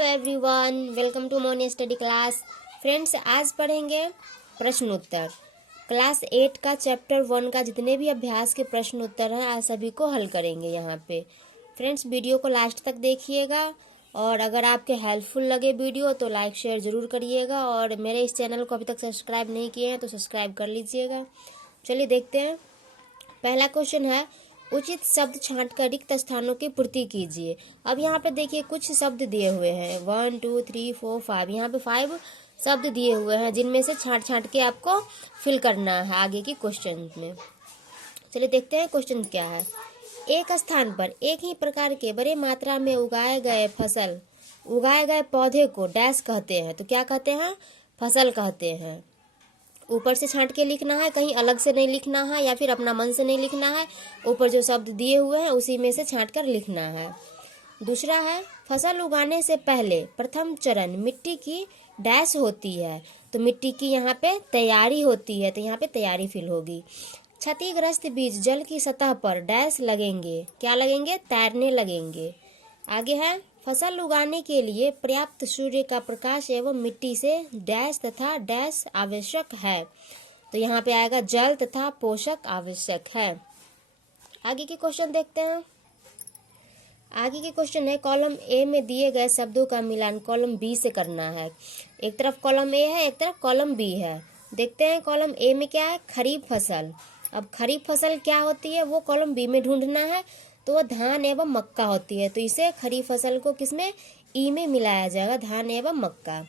Hello everyone, welcome to Moni study class. Friends, आज पढ़ेंगे प्रश्न उत्तर। क्लास 8 का चैप्टर 1 का जितने भी अभ्यास के प्रश्न उत्तर हैं आज सभी को हल करेंगे यहाँ पे। फ्रेंड्स, वीडियो को लास्ट तक देखिएगा और अगर आपके हेल्पफुल लगे वीडियो तो लाइक शेयर ज़रूर करिएगा और मेरे इस चैनल को अभी तक सब्सक्राइब नहीं किए हैं तो सब्सक्राइब कर लीजिएगा। चलिए देखते हैं। पहला क्वेश्चन है, उचित शब्द छांटकर रिक्त स्थानों की पूर्ति कीजिए। अब यहाँ पे देखिए कुछ शब्द दिए हुए हैं 1 2 3 4 5। यहाँ पे 5 शब्द दिए हुए हैं जिनमें से छांट के आपको फिल करना है आगे की क्वेश्चन में। चलिए देखते हैं क्वेश्चन क्या है। एक स्थान पर एक ही प्रकार के बड़े मात्रा में उगाए गए पौधे को डैश कहते हैं। तो क्या कहते हैं? फसल कहते हैं। ऊपर से छांट के लिखना है, कहीं अलग से नहीं लिखना है या फिर अपना मन से नहीं लिखना है। ऊपर जो शब्द दिए हुए हैं उसी में से छांट कर लिखना है। दूसरा है, फसल उगाने से पहले प्रथम चरण मिट्टी की डैश होती है। तो मिट्टी की यहाँ पे तैयारी होती है, तो यहाँ पे तैयारी फिल होगी। क्षतिग्रस्त बीज जल की सतह पर डैश लगेंगे। क्या लगेंगे? तैरने लगेंगे। आगे है, फसल उगाने के लिए पर्याप्त सूर्य का प्रकाश एवं मिट्टी से डैश तथा डैश आवश्यक है। तो यहाँ पे आएगा जल तथा पोषक आवश्यक है। आगे के क्वेश्चन देखते हैं। आगे के क्वेश्चन है, कॉलम ए में दिए गए शब्दों का मिलान कॉलम बी से करना है। एक तरफ कॉलम ए है, एक तरफ कॉलम बी है। देखते हैं कॉलम ए में क्या है, खरीफ फसल। अब खरीफ फसल क्या होती है वो कॉलम बी में ढूंढना है। तो वह धान एवं मक्का होती है। तो इसे खरीफ फसल को किसमें? ई में मिलाया जाएगा, धान एवं मक्का।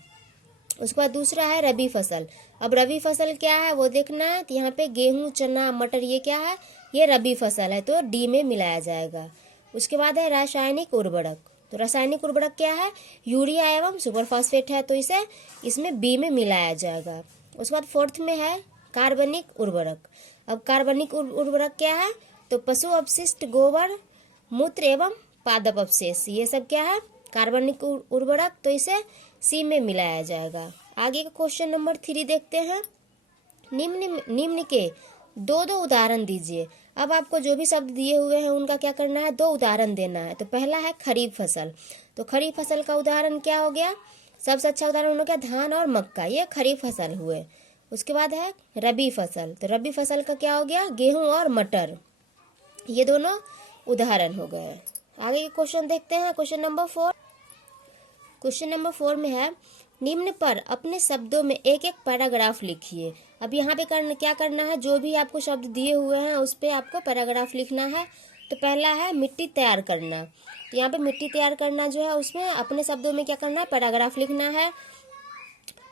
उसके बाद दूसरा है रबी फसल। अब रबी फसल क्या है वो देखना है। तो यहाँ पे गेहूं, चना, मटर ये क्या है? ये रबी फसल है, तो डी में मिलाया जाएगा। उसके बाद है रासायनिक उर्वरक। तो रासायनिक उर्वरक क्या है? यूरिया एवं सुपर फास्फेट है, तो इसे इसमें बी में मिलाया जाएगा। उसके बाद फोर्थ में है कार्बनिक उर्वरक। अब कार्बनिक उर्वरक क्या है? तो पशु अपशिष्ट, गोबर, मूत्र एवं पादप अवशेष, ये सब क्या है? कार्बनिक उर्वरक, तो इसे सी में मिलाया जाएगा। आगे का क्वेश्चन नंबर 3 देखते हैं। निम्न के दो उदाहरण दीजिए। अब आपको जो भी शब्द दिए हुए हैं उनका क्या करना है? 2 उदाहरण देना है। तो पहला है खरीफ फसल। तो खरीफ फसल का उदाहरण क्या हो गया? सबसे अच्छा उदाहरण हो गया धान और मक्का, ये खरीफ फसल हुए। उसके बाद है रबी फसल। तो रबी फसल का क्या हो गया? गेहूं और मटर, ये दोनों उदाहरण हो गए। आगे के क्वेश्चन देखते हैं। Question number 4। क्वेश्चन नंबर 4 में है, निम्न पर अपने शब्दों में एक एक पैराग्राफ लिखिए। अब यहाँ पे क्या करना है? जो भी आपको शब्द दिए हुए हैं उस पे आपको पैराग्राफ लिखना है। तो पहला है मिट्टी तैयार करना। तो यहाँ पे मिट्टी तैयार करना जो है उसमें अपने शब्दों में क्या करना है? पैराग्राफ लिखना है।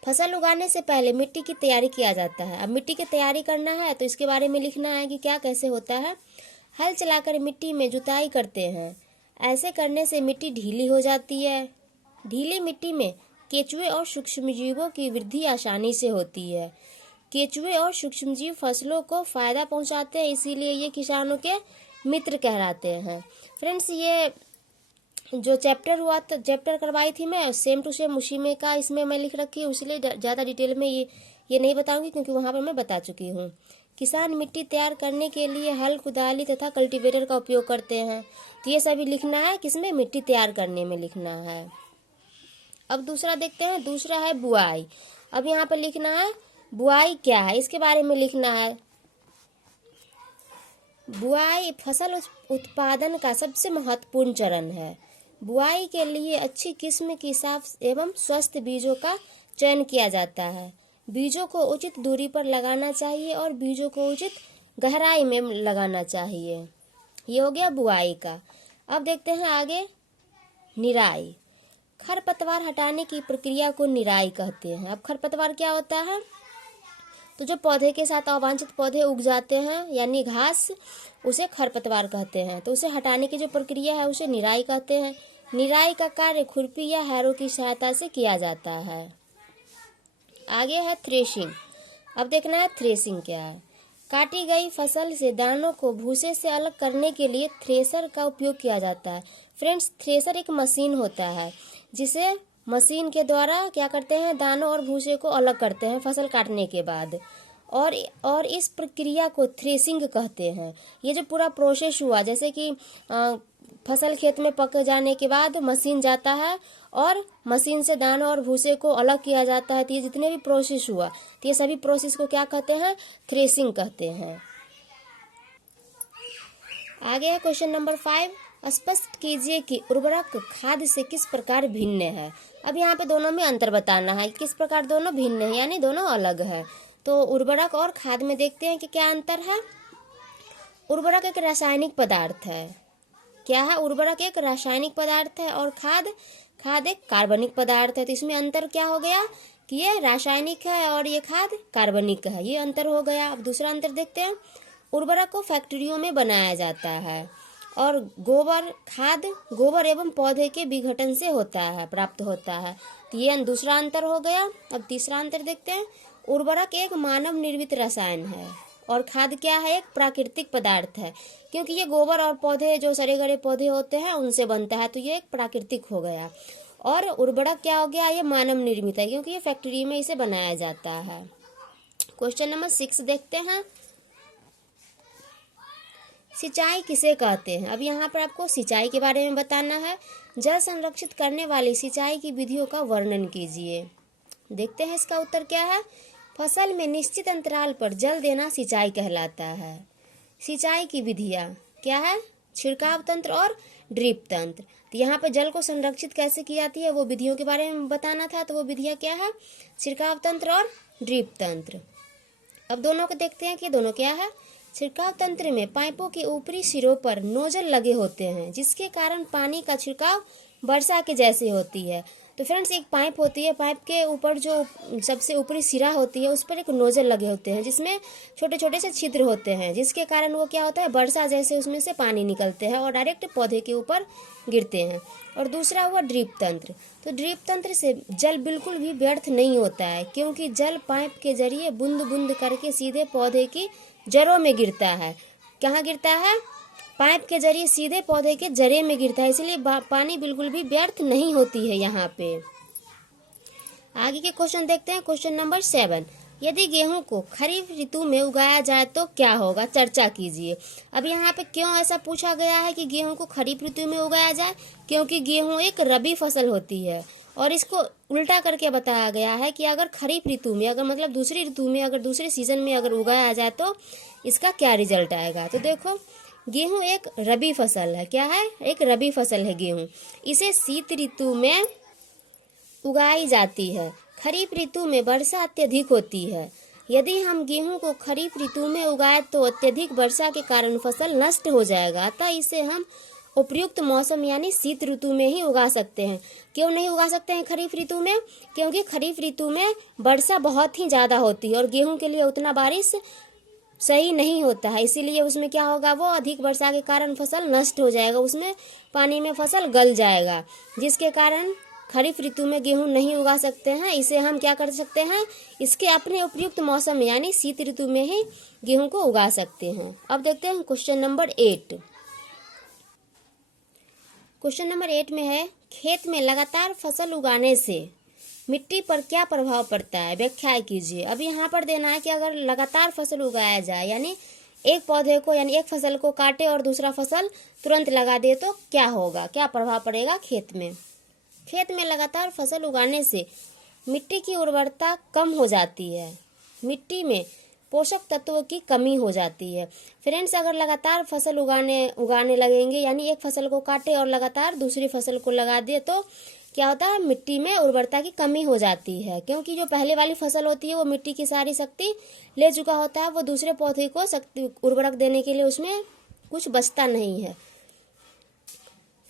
फसल उगाने से पहले मिट्टी की तैयारी किया जाता है। अब मिट्टी की तैयारी करना है तो इसके बारे में लिखना है कि क्या कैसे होता है। हल चलाकर मिट्टी में जुताई करते हैं। ऐसे करने से मिट्टी ढीली हो जाती है। ढीली मिट्टी में केचुए और सूक्ष्मजीवों की वृद्धि आसानी से होती है। केचुए और सूक्ष्मजीव फसलों को फायदा पहुंचाते हैं, इसीलिए ये किसानों के मित्र कहलाते हैं। फ्रेंड्स, ये जो चैप्टर करवाई थी मैं, सेम टू सेम उसी में का इसमें मैं लिख रखी हूँ, इसलिए ज़्यादा डिटेल में ये नहीं बताऊंगी क्योंकि वहाँ पर मैं बता चुकी हूँ। किसान मिट्टी तैयार करने के लिए हल, कुदाली तथा कल्टीवेटर का उपयोग करते हैं। तो ये सभी लिखना है किसमें? मिट्टी तैयार करने में लिखना है। अब दूसरा देखते हैं। दूसरा है बुआई। अब यहाँ पर लिखना है बुआई क्या है, इसके बारे में लिखना है। बुआई फसल उत्पादन का सबसे महत्वपूर्ण चरण है। बुआई के लिए अच्छी किस्म की साफ एवं स्वस्थ बीजों का चयन किया जाता है। बीजों को उचित दूरी पर लगाना चाहिए और बीजों को उचित गहराई में लगाना चाहिए। ये हो गया बुआई का। अब देखते हैं आगे निराई। खरपतवार हटाने की प्रक्रिया को निराई कहते हैं। अब खरपतवार क्या होता है? तो जो पौधे के साथ अवांछित पौधे उग जाते हैं यानी घास, उसे खरपतवार कहते हैं। तो उसे हटाने की जो प्रक्रिया है उसे निराई कहते हैं। निराई का कार्य खुरपी या हैरो की सहायता से किया जाता है। आगे है थ्रेशिंग। अब देखना है थ्रेशिंग क्या है। काटी गई फसल से दानों को भूसे से अलग करने के लिए थ्रेशर का उपयोग किया जाता है। फ्रेंड्स, थ्रेशर एक मशीन होता है जिसे मशीन के द्वारा क्या करते हैं? दानों और भूसे को अलग करते हैं फसल काटने के बाद। और इस प्रक्रिया को थ्रेशिंग कहते हैं। ये जो पूरा प्रोसेस हुआ, जैसे कि फसल खेत में पक जाने के बाद मशीन जाता है और मशीन से दाना और भूसे को अलग किया जाता है। तो ये जितने भी प्रोसेस हुआ, तो ये सभी प्रोसेस को क्या कहते हैं? थ्रेसिंग कहते हैं। आगे है क्वेश्चन नंबर 5, स्पष्ट कीजिए कि उर्वरक खाद से किस प्रकार भिन्न है। अब यहाँ पे दोनों में अंतर बताना है, किस प्रकार दोनों भिन्न है, यानी दोनों अलग है। तो उर्वरक और खाद में देखते हैं कि क्या अंतर है। उर्वरक एक रासायनिक पदार्थ है। क्या है? उर्वरक एक रासायनिक पदार्थ है और खाद एक कार्बनिक पदार्थ है। तो इसमें अंतर क्या हो गया कि ये रासायनिक है और ये खाद कार्बनिक है, ये अंतर हो गया। अब दूसरा अंतर देखते हैं। उर्वरक को फैक्ट्रियों में बनाया जाता है और गोबर एवं पौधे के विघटन से प्राप्त होता है। तो ये दूसरा अंतर हो गया। अब तीसरा अंतर देखते हैं। उर्वरक एक मानव निर्मित रसायन है और खाद क्या है? एक प्राकृतिक पदार्थ है, क्योंकि ये गोबर और पौधे, जो सड़े गले पौधे होते हैं, उनसे बनता है। तो ये एक प्राकृतिक हो गया। और उर्वरक क्या हो गया? ये मानव निर्मित है, क्योंकि ये फैक्ट्री में इसे बनाया जाता है। क्वेश्चन नंबर 6 देखते हैं। सिंचाई किसे कहते हैं? अब यहाँ पर आपको सिंचाई के बारे में बताना है। जल संरक्षित करने वाली सिंचाई की विधियों का वर्णन कीजिए। देखते हैं इसका उत्तर क्या है। फसल में निश्चित अंतराल पर जल देना सिंचाई कहलाता है। सिंचाई की विधियाँ क्या है? छिड़काव तंत्र और ड्रिप तंत्र। तो यहाँ पर जल को संरक्षित कैसे की जाती है, वो विधियों के बारे में बताना था। तो वो विधियाँ क्या है? छिड़काव तंत्र और ड्रिप तंत्र। अब दोनों को देखते हैं कि दोनों क्या है। छिड़काव तंत्र में पाइपों के ऊपरी सिरों पर नोजल लगे होते हैं, जिसके कारण पानी का छिड़काव वर्षा के जैसे होती है। तो फ्रेंड्स, एक पाइप होती है, पाइप के ऊपर जो सबसे ऊपरी सिरा होती है, उस पर एक नोजल लगे होते हैं, जिसमें छोटे छोटे से छिद्र होते हैं, जिसके कारण वो क्या होता है? वर्षा जैसे उसमें से पानी निकलते हैं और डायरेक्ट पौधे के ऊपर गिरते हैं। और दूसरा हुआ ड्रिप तंत्र। तो ड्रिप तंत्र से जल बिल्कुल भी व्यर्थ नहीं होता है, क्योंकि जल पाइप के जरिए बूंद बूंद करके सीधे पौधे की जड़ों में गिरता है। कहाँ गिरता है? पाइप के जरिए सीधे पौधे के जड़े में गिरता है, इसलिए पानी बिल्कुल भी व्यर्थ नहीं होती है यहाँ पे। आगे के क्वेश्चन देखते हैं। क्वेश्चन नंबर 7, यदि गेहूं को खरीफ ऋतु में उगाया जाए तो क्या होगा? चर्चा कीजिए। अब यहाँ पे क्यों ऐसा पूछा गया है कि गेहूं को खरीफ ऋतु में उगाया जाए? क्योंकि गेहूं एक रबी फसल होती है और इसको उल्टा करके बताया गया है कि अगर खरीफ ऋतु में, अगर मतलब दूसरी ऋतु में, अगर दूसरे सीजन में अगर उगाया जाए तो इसका क्या रिजल्ट आएगा। तो देखो, गेहूं एक रबी फसल है। क्या है? एक रबी फसल है गेहूं। इसे शीत ऋतु में उगाई जाती है। खरीफ ऋतु में वर्षा अत्यधिक होती है। यदि हम गेहूं को खरीफ ऋतु में उगाए तो अत्यधिक वर्षा के कारण फसल नष्ट हो जाएगा, अतः इसे हम उपयुक्त मौसम यानी शीत ऋतु में ही उगा सकते हैं। क्यों नहीं उगा सकते हैं खरीफ ऋतु में? क्योंकि खरीफ ऋतु में वर्षा बहुत ही ज़्यादा होती है और गेहूं के लिए उतना बारिश सही नहीं होता है, इसीलिए उसमें क्या होगा? वो अधिक वर्षा के कारण फसल नष्ट हो जाएगा, उसमें पानी में फसल गल जाएगा, जिसके कारण खरीफ ऋतु में गेहूं नहीं उगा सकते हैं। इसे हम क्या कर सकते हैं? इसके अपने उपयुक्त मौसम यानी शीत ऋतु में ही गेहूं को उगा सकते हैं। अब देखते हैं क्वेश्चन नंबर 8। क्वेश्चन नंबर 8 में है, खेत में लगातार फसल उगाने से मिट्टी पर क्या प्रभाव पड़ता है? व्याख्या कीजिए। अब यहाँ पर देना है कि अगर लगातार फसल उगाया जाए, यानी एक पौधे को यानी एक फसल को काटे और दूसरा फसल तुरंत लगा दे तो क्या होगा? क्या प्रभाव पड़ेगा खेत में? खेत में लगातार फसल उगाने से मिट्टी की उर्वरता कम हो जाती है, मिट्टी में पोषक तत्वों की कमी हो जाती है। फ्रेंड्स, अगर लगातार फसल उगाने लगेंगे, यानी एक फसल को काटे और लगातार दूसरी फसल को लगा दे तो क्या होता है? मिट्टी में उर्वरता की कमी हो जाती है, क्योंकि जो पहले वाली फसल होती है वो मिट्टी की सारी शक्ति ले चुका होता है, वो दूसरे पौधे को शक्ति उर्वरक देने के लिए उसमें कुछ बचता नहीं है।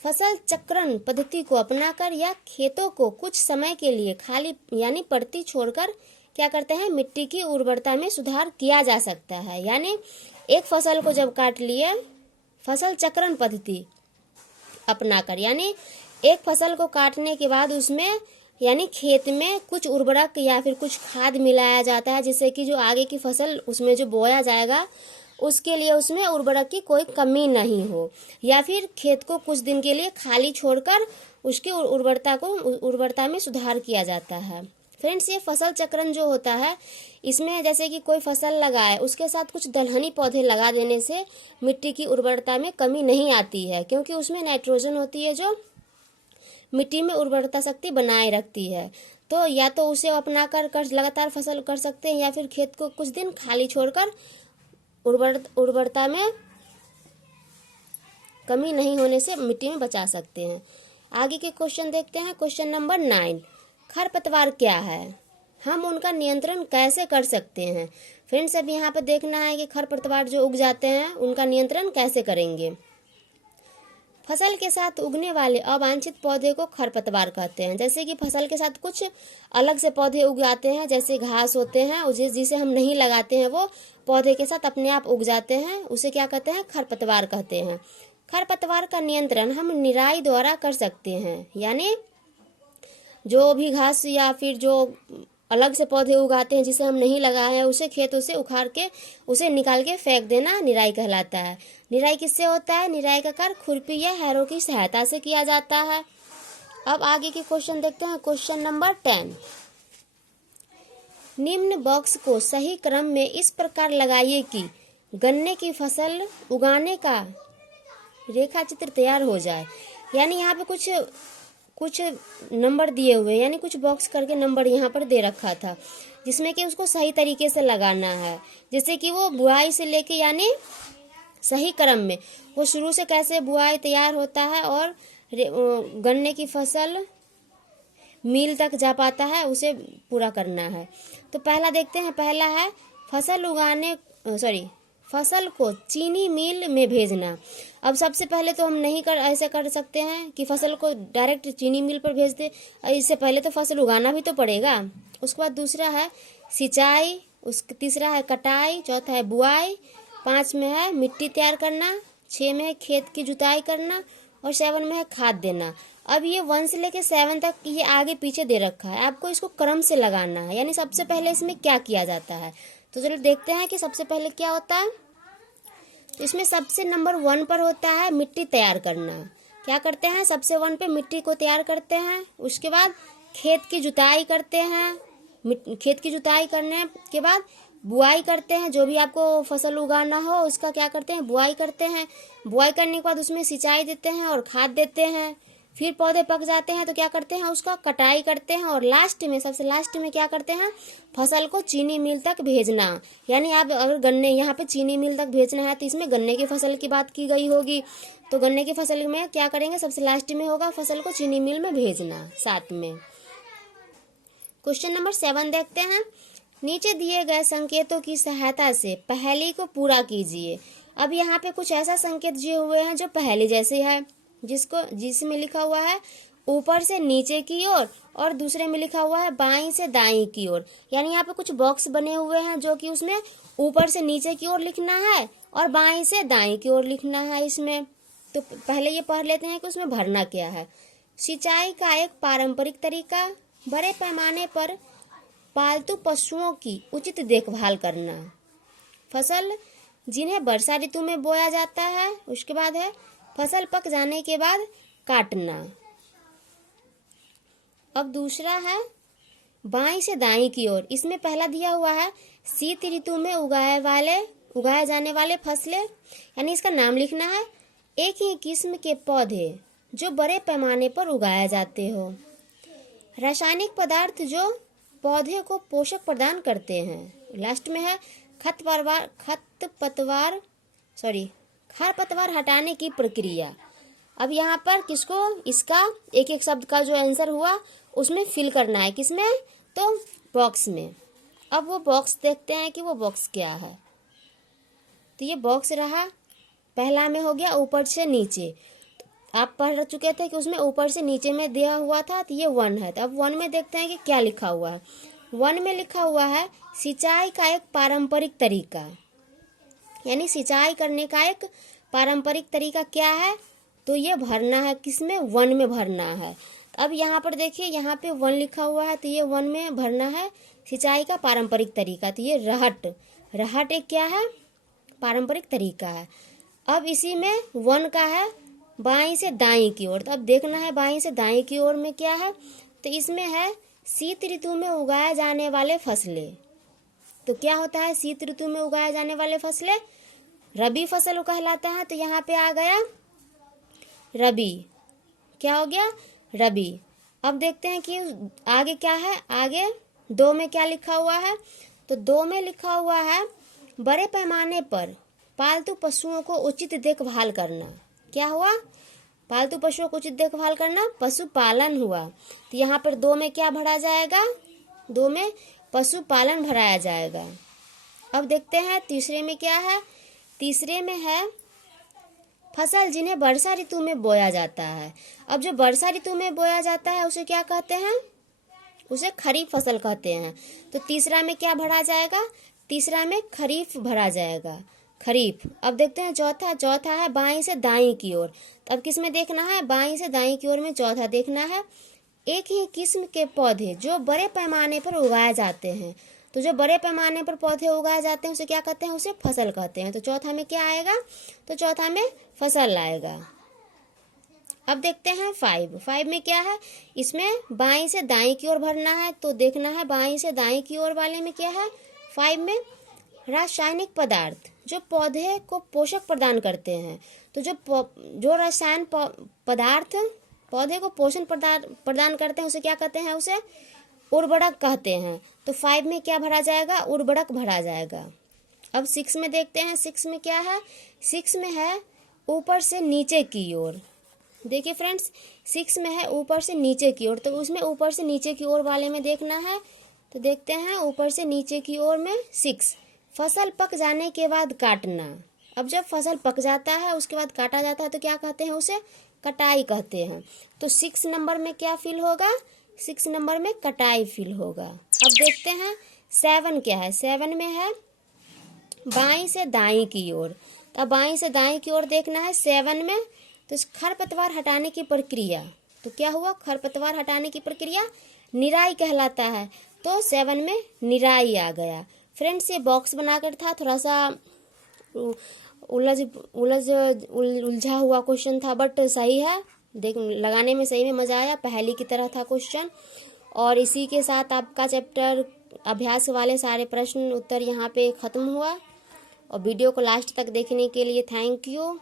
फसल चक्रण पद्धति को अपनाकर या खेतों को कुछ समय के लिए खाली यानी पड़ती छोड़कर क्या करते हैं? मिट्टी की उर्वरता में सुधार किया जा सकता है। यानी एक फसल को जब काट लिए, फसल चक्रण पद्धति अपनाकर, यानी एक फसल को काटने के बाद उसमें यानी खेत में कुछ उर्वरक या फिर कुछ खाद मिलाया जाता है, जिससे कि जो आगे की फसल उसमें जो बोया जाएगा उसके लिए उसमें उर्वरक की कोई कमी नहीं हो, या फिर खेत को कुछ दिन के लिए खाली छोड़कर उसकी उर्वरता में सुधार किया जाता है। फ्रेंड्स, ये फसल चक्रण जो होता है, इसमें जैसे कि कोई फसल लगाए, उसके साथ कुछ दलहनी पौधे लगा देने से मिट्टी की उर्वरता में कमी नहीं आती है, क्योंकि उसमें नाइट्रोजन होती है जो मिट्टी में उर्वरता शक्ति बनाए रखती है। तो या तो उसे अपना कर लगातार फसल कर सकते हैं, या फिर खेत को कुछ दिन खाली छोड़कर उर्वरता में कमी नहीं होने से मिट्टी में बचा सकते हैं। आगे के क्वेश्चन देखते हैं। क्वेश्चन नंबर 9, खरपतवार क्या है, हम उनका नियंत्रण कैसे कर सकते हैं। फ्रेंड्स, अब यहाँ पर देखना है कि खरपतवार जो उग जाते हैं उनका नियंत्रण कैसे करेंगे। फसल के साथ उगने वाले अवांछित पौधे को खरपतवार कहते हैं। जैसे कि फसल के साथ कुछ अलग से पौधे उग जाते हैं, जैसे घास होते हैं, जिसे हम नहीं लगाते हैं, वो पौधे के साथ अपने आप उग जाते हैं, उसे क्या कहते हैं, खरपतवार कहते हैं। खरपतवार का नियंत्रण हम निराई द्वारा कर सकते हैं, यानी जो भी घास या फिर जो अलग से पौधे उगाते हैं जिसे हम नहीं लगाए हैं, उसे खेतों से उखाड़ के उसे निकाल के फेंक देना निराई कहलाता है। निराई किससे होता है, निराई का कार्य खुरपी या हैरो की सहायता से किया जाता है। अब आगे के क्वेश्चन देखते हैं। क्वेश्चन नंबर 10, निम्न बॉक्स को सही क्रम में इस प्रकार लगाइए कि गन्ने की फसल उगाने का रेखा चित्र तैयार हो जाए। यानी यहाँ पे कुछ नंबर दिए हुए, यानी कुछ बॉक्स करके नंबर यहाँ पर दे रखा था, जिसमें कि उसको सही तरीके से लगाना है। जैसे कि वो बुआई से लेके, यानी सही क्रम में वो शुरू से कैसे बुआई तैयार होता है और गन्ने की फसल मील तक जा पाता है, उसे पूरा करना है। तो पहला देखते हैं। पहला है फसल को चीनी मिल में भेजना। अब सबसे पहले तो हम ऐसे कर सकते हैं कि फसल को डायरेक्ट चीनी मिल पर भेज दे। इससे पहले तो फसल उगाना भी तो पड़ेगा। उसके बाद दूसरा है सिंचाई, तीसरा है कटाई, चौथा है बुआई, 5 में है मिट्टी तैयार करना, 6 में है खेत की जुताई करना, और 7 में है खाद देना। अब ये 1 से लेके 7 तक ये आगे पीछे दे रखा है, आपको इसको क्रम से लगाना है। यानी सबसे पहले इसमें क्या किया जाता है, तो चलो देखते हैं कि सबसे पहले क्या होता है। तो इसमें सबसे नंबर 1 पर होता है मिट्टी तैयार करना। क्या करते हैं, सबसे 1 पे मिट्टी को तैयार करते हैं। उसके बाद खेत की जुताई करते हैं। खेत की जुताई करने के बाद बुआई करते हैं। जो भी आपको फसल उगाना हो उसका क्या करते हैं, बुआई करते हैं। बुआई करने के बाद उसमें सिंचाई देते हैं और खाद देते हैं। फिर पौधे पक जाते हैं तो क्या करते हैं, उसका कटाई करते हैं। और सबसे लास्ट में क्या करते हैं, फसल को चीनी मिल तक भेजना। यानी आप अगर गन्ने यहाँ पे चीनी मिल तक भेजना है तो इसमें गन्ने की फसल की बात की गई होगी। तो गन्ने की फसल में क्या करेंगे, सबसे लास्ट में होगा फसल को चीनी मिल में भेजना, साथ में। क्वेश्चन नंबर 7 देखते हैं। नीचे दिए गए संकेतों की सहायता से पहेली को पूरा कीजिए। अब यहाँ पे कुछ ऐसा संकेत दिए हुए हैं जो पहेली जैसे है, जिसमें लिखा हुआ है ऊपर से नीचे की ओर, और दूसरे में लिखा हुआ है बाईं से दाईं की ओर। यानी यहाँ पे कुछ बॉक्स बने हुए हैं जो कि उसमें ऊपर से नीचे की ओर लिखना है और बाईं से दाईं की ओर लिखना है इसमें। तो पहले ये पढ़ लेते हैं कि उसमें भरना क्या है। सिंचाई का एक पारंपरिक तरीका, बड़े पैमाने पर पालतू पशुओं की उचित देखभाल करना, फसल जिन्हें वर्षा ऋतु में बोया जाता है। उसके बाद है फसल पक जाने के बाद काटना। अब दूसरा है बाईं से दाईं की ओर। इसमें पहला दिया हुआ है शीत ऋतु में उगाए जाने वाले फसलें, यानी इसका नाम लिखना है। एक ही किस्म के पौधे जो बड़े पैमाने पर उगाए जाते हो। रासायनिक पदार्थ जो पौधे को पोषक प्रदान करते हैं। लास्ट में है खरपतवार हटाने की प्रक्रिया। अब यहाँ पर इसका एक एक शब्द का जो आंसर हुआ उसमें फिल करना है। किसमें, तो बॉक्स में। अब वो बॉक्स देखते हैं कि वो बॉक्स क्या है। तो ये बॉक्स रहा, पहला में हो गया ऊपर से नीचे। आप पढ़ चुके थे कि उसमें ऊपर से नीचे में दिया हुआ था, तो ये 1 है। तो अब 1 में देखते हैं कि क्या लिखा हुआ है। 1 में लिखा हुआ है सिंचाई का एक पारंपरिक तरीका, यानी सिंचाई करने का एक पारंपरिक तरीका क्या है, तो ये भरना है। किसमें, 1 में भरना है। अब यहाँ पर देखिए, यहाँ पे 1 लिखा हुआ है, तो ये 1 में भरना है सिंचाई का पारंपरिक तरीका। तो ये रहट एक क्या है, पारंपरिक तरीका है। अब इसी में 1 का है बाईं से दाईं की ओर। तो अब देखना है बाईं से दाईं की ओर में क्या है। तो इसमें है शीत ऋतु में उगाए जाने वाले फसलें। तो क्या होता है शीत ऋतु में उगाए जाने वाले फसलें? रबी फसल कहलाता है। तो यहाँ पे आ गया रबी। क्या हो गया? रबी। अब देखते हैं कि आगे क्या है। आगे 2 में क्या लिखा हुआ है? तो 2 में लिखा हुआ है बड़े पैमाने पर पालतू पशुओं को उचित देखभाल करना। क्या हुआ? पालतू पशुओं को उचित देखभाल करना, पशुपालन हुआ। तो यहाँ पर 2 में क्या भरा जाएगा? 2 में पशुपालन भराया जाएगा। अब देखते हैं तीसरे में क्या है। तीसरे में है फसल जिन्हें वर्षा ऋतु में बोया जाता है। अब जो वर्षा ऋतु में बोया जाता है उसे क्या कहते हैं? उसे खरीफ फसल कहते हैं। तो तीसरा में क्या भरा जाएगा? तीसरा में खरीफ भरा जाएगा, खरीफ। अब देखते हैं चौथा है बाईं से दाईं की ओर। तो अब किस में देखना है? बाईं से दाईं की ओर में चौथा देखना है। एक ही किस्म के पौधे जो बड़े पैमाने पर उगाए जाते हैं। तो जो बड़े पैमाने पर पौधे उगाए जाते हैं उसे क्या कहते हैं? उसे फसल कहते हैं। तो चौथा में क्या आएगा? तो चौथा में फसल आएगा। अब देखते हैं 5 में क्या है। इसमें बाईं से दाईं की ओर भरना है। तो देखना है बाईं से दाईं की ओर वाले में क्या है। 5 में रासायनिक पदार्थ जो पौधे को पोषक प्रदान करते हैं। तो जो रसायन पदार्थ पौधे को पोषण प्रदान करते हैं उसे क्या कहते हैं? उसे उर्वरक कहते हैं। तो 5 में क्या भरा जाएगा? उर्वरक भरा जाएगा। अब 6 में देखते हैं। 6 में क्या है? 6 में है ऊपर से नीचे की ओर। देखिए फ्रेंड्स, 6 में है ऊपर से नीचे की ओर। तो उसमें ऊपर से नीचे की ओर वाले में देखना है। तो देखते हैं ऊपर से नीचे की ओर में 6, फसल पक जाने के बाद काटना। अब जब फसल पक जाता है उसके बाद काटा जाता है तो क्या कहते हैं? उसे कटाई कहते हैं। तो 6 नंबर में क्या फिल होगा? 6 नंबर में कटाई फिल होगा। अब देखते हैं 7 क्या है। 7 में है बाईं से दाईं की ओर। तो बाईं से दाईं की ओर देखना है 7 में। तो खरपतवार हटाने की प्रक्रिया। तो क्या हुआ? खरपतवार हटाने की प्रक्रिया निराई कहलाता है। तो 7 में निराई आ गया। फ्रेंड्स, ये बॉक्स बनाकर था, थोड़ा सा उलझा हुआ क्वेश्चन था, बट सही है। लगाने में सही में मज़ा आया। पहली की तरह था क्वेश्चन। और इसी के साथ आपका चैप्टर अभ्यास वाले सारे प्रश्न उत्तर यहाँ पे ख़त्म हुआ। और वीडियो को लास्ट तक देखने के लिए थैंक यू।